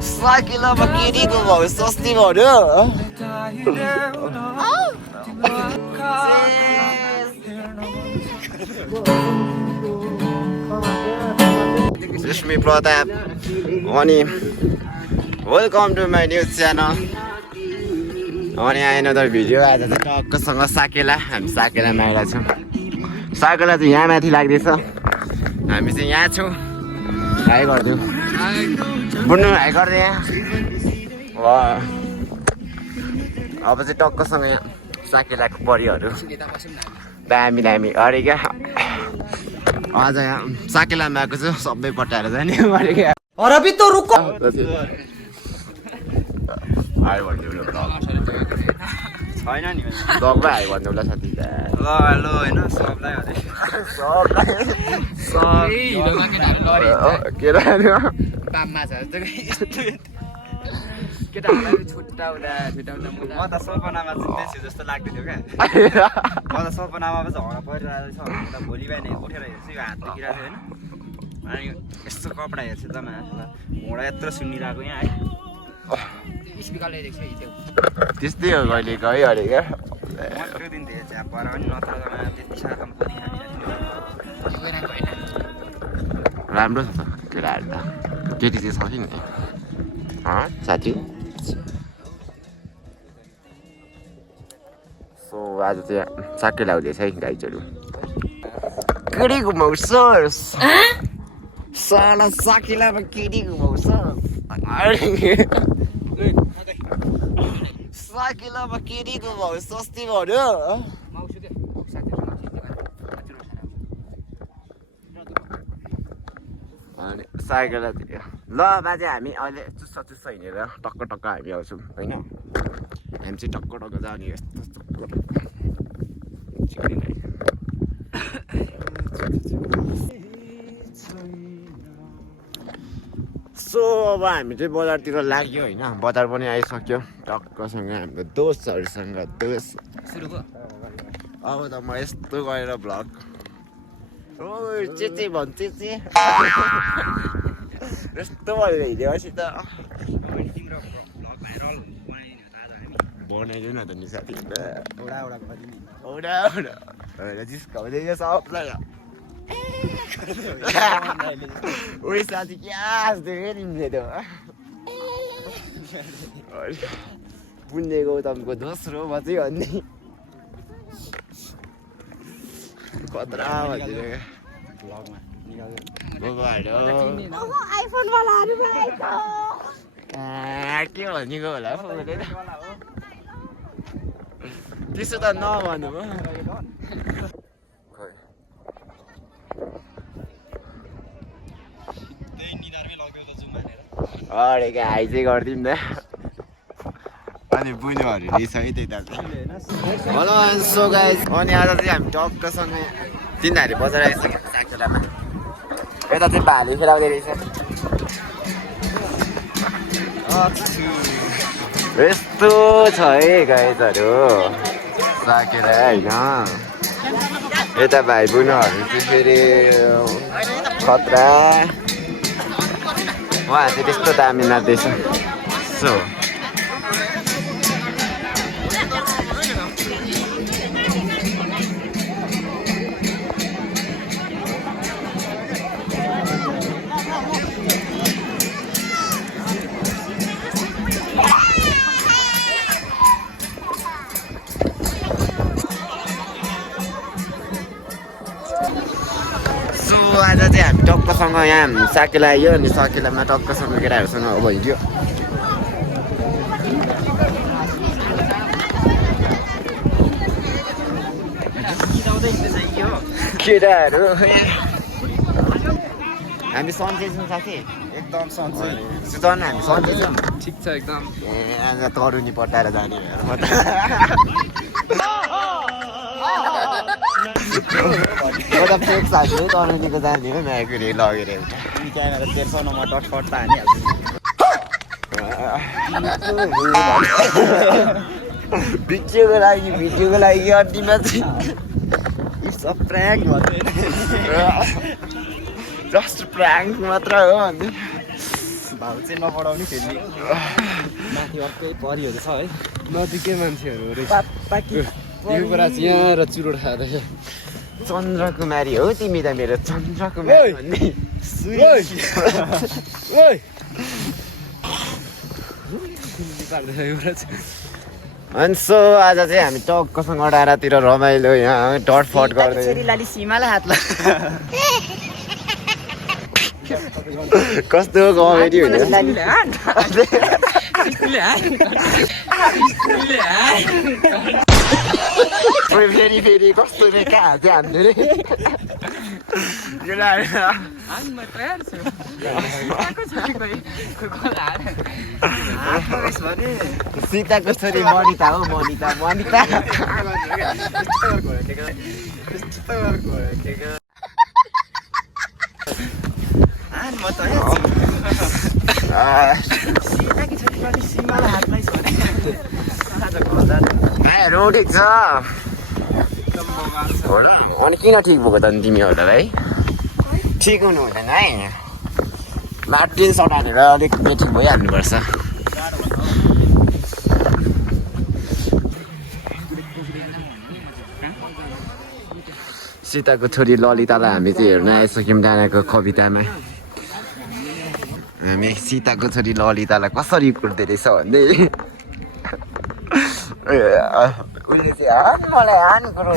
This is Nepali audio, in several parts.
साइकलमा केटीको भाउ सस्ती भन्यो रश्मि प्रताप अनि welcome to my news channel अनि अनदर भिडियो आज चाहिँ टक्कसँग साकेला हामी साकेलामा आएका छौँ साकेला चाहिँ यहाँ माथि लाग्दैछ हामी चाहिँ यहाँ छौँ हाई गरिदिउँ बुढ्नु हाई गरिदिएँ यहाँ अब चाहिँ टक्कसँग यहाँ साकेलाको परिहरू दामी दामी अरे क्या आज यहाँ साकेलामा आएको छु सबै पटाएर जाने अरे क्या और अभी तो रुको हाई भनिदिउँ छैन नि सबलाई हाई भनिदिउँ ल साथी ल हेलो होइन सबलाई केटाहरूलाई छुट्टाउँदा म त सपनामा चिन्दैछु जस्तो लाग्दै थियो क्या म त सपनामा पो झगडा परिरहेको छ भोलि बिहान उठेर हेर्छु यो हात दुखिरहेको थियो होइन अनि यस्तो कपडा हेर्छु त मासुमा घोडा यत्रो सुनिरहेको यहाँ है त्यस्तै हो कहिले गयो अरे क्या त्यो दिन थियो झ्याप भएर पनि नत्र त्यति साह्रो राम्रो छ त केटाहरू त केटी चाहिँ छ कि नि साथी सो आज चाहिँ साकेला हुँदैछ है गाइजहरू केटी घुमाउँछ साला साकेलामा केटी घुमाउँछ साकेलामा केटीको भाउ सस्ती भन्यो अनि साइकल ल बाजे हामी अहिले चुस्स हिँडेर टक्क हामी आउँछौँ होइन हामी चाहिँ टक्क जाने यस्तो सो अब हामी चाहिँ बजारतिर लाग्यो होइन बजार पनि आइसक्यो टक्कसँग हाम्रो दोस्तहरूसँग अब त म यस्तो गरेर भ्लग चेचे भन्छ चेचे यस्तो गरेर हिँडेपछि त बनाइदिउँ न त नि साथी एउटा जिस्काउँदै सबलाई उही साथी क्या देखेँ तिमीले त पुण्य गौतमको दोस्रो बच्यो भन्ने खतरा भन्छ के भनेको होला त्यसो त नभन्नु अरे क्या हाई चाहिँ गरिदिउँ न अनि बुझ्नुहरू रिसाइ त्यही त हेलो सो गाइस अनि आज चाहिँ हामी टक्कसँग तिनीहरू बजार आइसक्यो साकेलामा यता चाहिँ भाले खेलाउँदै रहेछ यस्तो छ है गाइसहरू साकेला होइन यता भाइ बुनुहरू चाहिँ फेरि खतरा उहाँ चाहिँ त्यस्तो दामी नाच्दैछ सो आज चाहिँ हामी टक्कसँग यहाँ साकेला आयो अनि साकेलामा टक्कसँग केटाहरूसँग अब हिँड्यो केटाहरू हामी सन्चै छौँ साथी एकदम सन्चै सुताउन हामी सन्चै छौँ ठिक छ एकदम आज तरुनी पटाएर जाने म त फेक साथी तरुनीको जाने हो म्याकुरी लगेर एउटा क्यामेरा 1300 नम्बर टटफट त हानिहाल्छ भिडियोको लागि अन्तिममा चाहिँ it's a prank just prank मात्र हो अनि भाउ चाहिँ नपढाउने फेरि माथि अर्कै परिहरू छ है नजिकै मान्छेहरू रहेछ पाकी युवराज यहाँ र चुरोट खाँदैछ चन्द्रकुमारी हो तिमी त मेरो चन्द्रकुमारी भन्ने युवराज अनि सो आज चाहिँ हामी टक्कसँग डाँडातिर रमाइलो यहाँ टटफट गर्दै लाली सीमालाई हात ल कस्तो कमेडी हुन्छ फेरि फेरि कस्तो कहाँ चाहिँ हान्थ्यो रे सीताको छोरी मनिता हो मनिता मनिता रोटी छ अनि किन ठिक भएको त नि तिमीहरू त भाइ ठिक हुनु हुँदैन है लाट्टिन सटानेर अलिक बेठिक भइहाल्नुपर्छ सीताको छोरी ललितालाई हामी चाहिँ हेर्न आइसक्यौँ डाँडाको कवितामा हामी सीताको छोरी ललितालाई कसरी कुट्दो रहेछ भन्दै उसले चाहिँ मलाई हान कुरो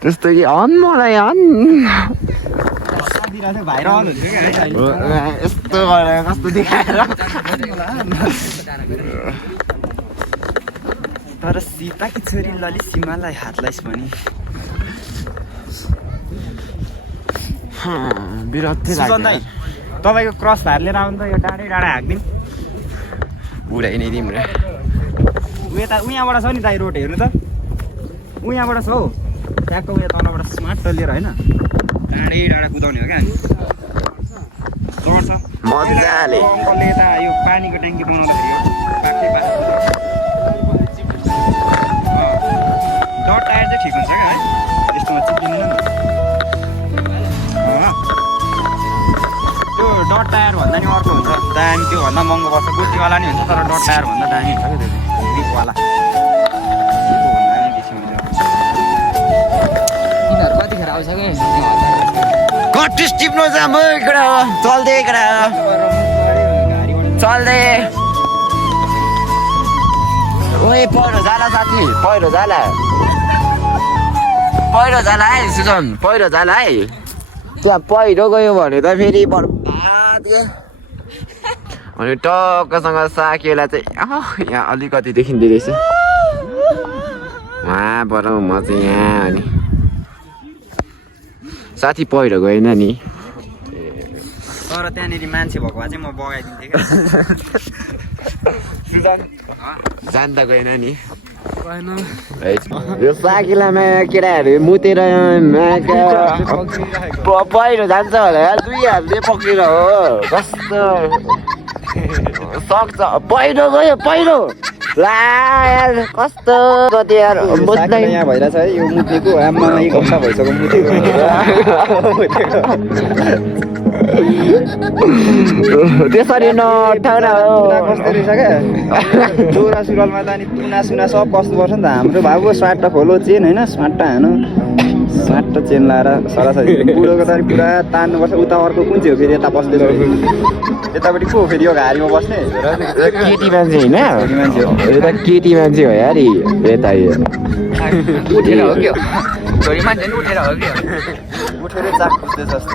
त्यस्तो कि हन मलाई हन यस्तो गरेर कस्तो देखाएर तर सीताकी छोरी लली सीमालाई हात लाइस भने विरक्ति सुजन दाइ तपाईँको क्रस धार लिएर आउनु त यो डाँडै डाँडा हाक्दिउँ उडाइ नै दिउँ रे उता उहाँबाट छ नि दाइ रोड हेर्नु त उहाँबाट छ हौ त्यहाँको उयो तलबाट स्मार्ट लिएर होइन डाँडै डाँडा कुदाउने हो क्या चढ्छ मजाले अङ्कलले यता यो पानीको ट्याङ्की बनाउँदाखेरि डट टायर चाहिँ ठिक हुन्छ क्या है यस्तोमा चिप्लिँदैन नि त्यो डट टायर भन्दा नि अर्को हुन्छ दामी त्योभन्दा महँगो पर्छ गोटीवाला नि हुन्छ तर डट टायर भन्दा दामी हुन्छ क्या त्यो ग्रिपवाला तिनीहरू कतिखेर आउँछ कि कटिस टिप्नु छ म इकडा चल्दै इकडा चल्दै ओए पहिरो जाला साथी पहिरो जाला है सुजन पहिरो जाला है त्यहाँ पहिरो गयो भने त फेरि बर्बाद अनि टक्कसँग साकेला चाहिँ यहाँ अलिकति देखिँदो रहेछ वहाँबाट म चाहिँ यहाँ अनि साथी पहिरो गएन नि तर त्यहाँनिर मान्छे भएको भए चाहिँ म बगाइदिन्थेँ क्या जान त गएन नि यो साकेलामा केटाहरू मुतेर पहिरो जान्छ होला दुई हातले पक्रेर हो कस्तो सक्छ पहिरो गयो पहिरो ला यार कस्तो कति यार यहाँ भइरहेछ है यो मुतेको आमा एक हप्ता भइसक्यो मुतेको त्यसरी नठाउन हो कस्तो रहेछ क्या चोरा सुरुवालमा त अनि तुना सुना सब कस्तो पर्छ नि त हाम्रो भाउको स्वाट खोलो चेन होइन स्वाट हानु स्वाट चेन लाएर सरासरी बुढोको त पुरा तान्नुपर्छ उता अर्को कुन चाहिँ हो फेरि यता बस्दैछ यतापट्टि को हो फेरि यो घारीमा बस्ने केटी मान्छे होइन यता केटी मान्छे हो यार यता उठेर हो क्या छोरी मान्छे नि उठेर हो क्या उठेरै चाक खुच्दै जस्तो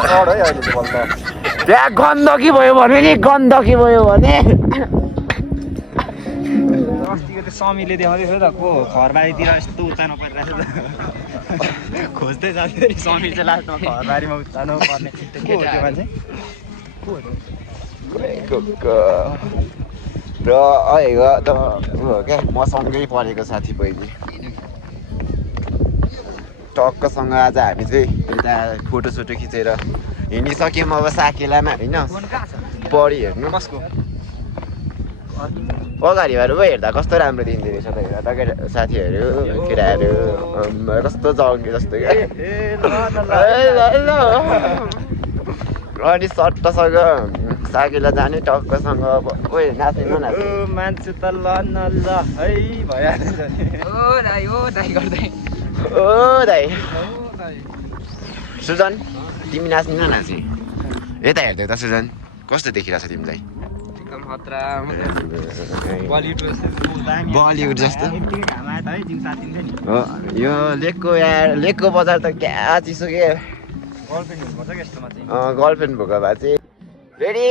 चढ है अहिले त बल्ल त्यहाँ गन्दगी भयो भने नि गन्दगी भयो भने अस्तिको त्यो समीले देखाउँदै थियो त को घरबारीतिर यस्तो उचानो परिरहेको छ त खोज्दै जाँदै समी चाहिँ लास्टमा घरबारीमा उचानो पर्ने को हो त्यो मान्छे र अहिलेको त उ हो क्या मसँगै पढेको साथी पहिले टक्कसँग आज हामी चाहिँ यता फोटोसोटो खिचेर हिँडिसक्यौँ अब साकेलामा होइन पढी हेर्नु कसको अगाडिबाट पो हेर्दा कस्तो राम्रो देखिँदो रहेछ त हेर त साथीहरू केटाहरू कस्तो जङ्गी जस्तो क्या अनि सट्टसँग साकेला जाने टक्कसँग ओए नाच्ने ननाच्ने मान्छे त ल न ल है भइहाल्छ नि ओ दाइ गर्दै ओ दाइ सुजन तिमी नाच्ने ननाच्ने यता हेर्दै त सुजन कस्तो देखिरहेछ तिमीलाई एकदम खतरा बलिउड जस्तो घाम आयो त है जिउ साथिन्छ नि हो यो लेकको बजार त क्या चिसो के गर्लफ्रेन्ड हुनुपर्छ क्या यस्तोमा चाहिँ गर्लफ्रेन्ड भएको भए चाहिँ रेडी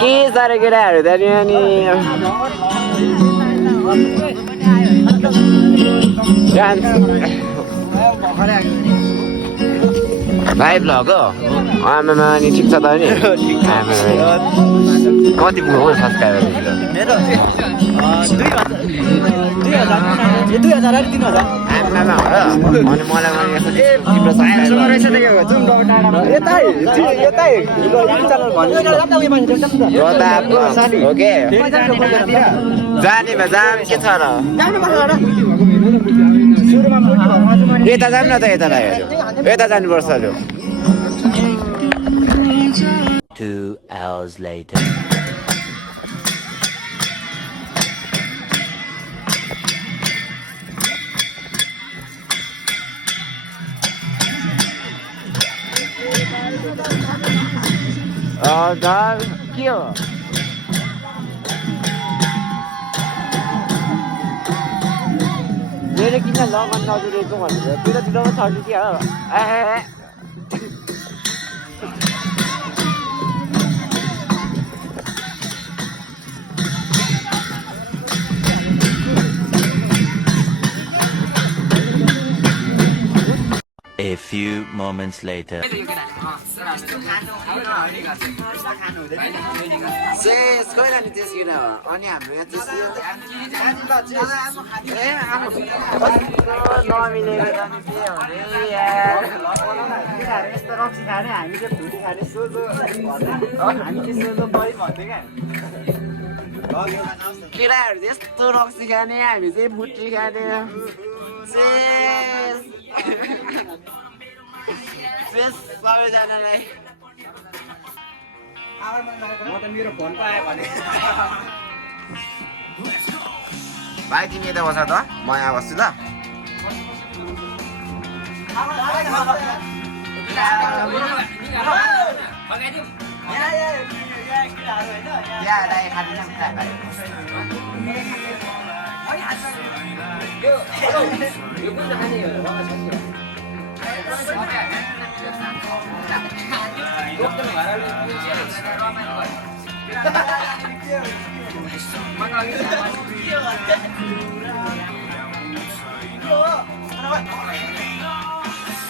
के साह्रो केटाहरू त नि भाइ भ्लग हो आमामा नि ठिक छ त नि कति पुग्यो हौ सब्सक्राइबर मेरो 2000 अलिक 3000 आमामा हो र अनि मलाई तिम्रो सब्सक्राइबर यतै च्यानल भन्यो ओके जाने जाम के छ र यता जाऊँ न त यता भाइहरू यता जानुपर्छ लु 2 hours later. के हो मेरो किन लगन नजुरेको भनेर तिरतिरमा छ कि के हो A few moments later. सेस खोइ नि त्यस किन अनि हाम्रो यहाँ त्यस नमिलेको जाने के हो रे यार यस्तो रक्सी खाने हामी चाहिँ फ्रुटी खाने सोझो हामी चाहिँ सोझो बढी भन्थ्यो क्या केटाहरू चाहिँ यस्तो रक्सी खाने हामी चाहिँ फुटी खाने सेस सेस सबैजनालाई म त मेरो फोन पाएँ भने भाइ तिमी यता बस्छ त म यहाँ बस्छु ल त्यहाँ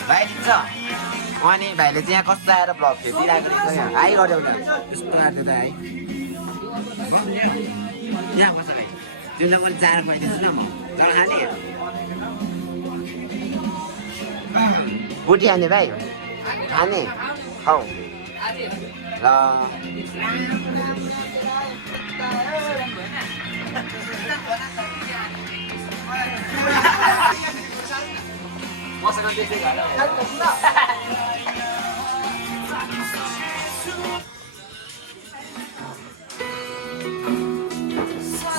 भाइ दिन्छ अनि भाइले चाहिँ यहाँ कस्तो आएर ब्लग खेलिरहेको रहेछ यहाँ हाई गर्यो भने यस्तो आएको त है यहाँ बस्छ भाइ त्यसले पनि चार खुवाइदिन्छु न म तर खाने बुटी खाने भाइ खाने खाऊ ल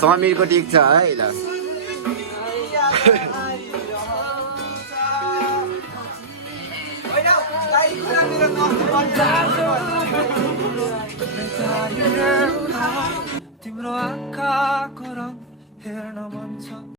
समीरको ठिक छ है ल तिम्रो आँखाको रङ हेर्न मन छ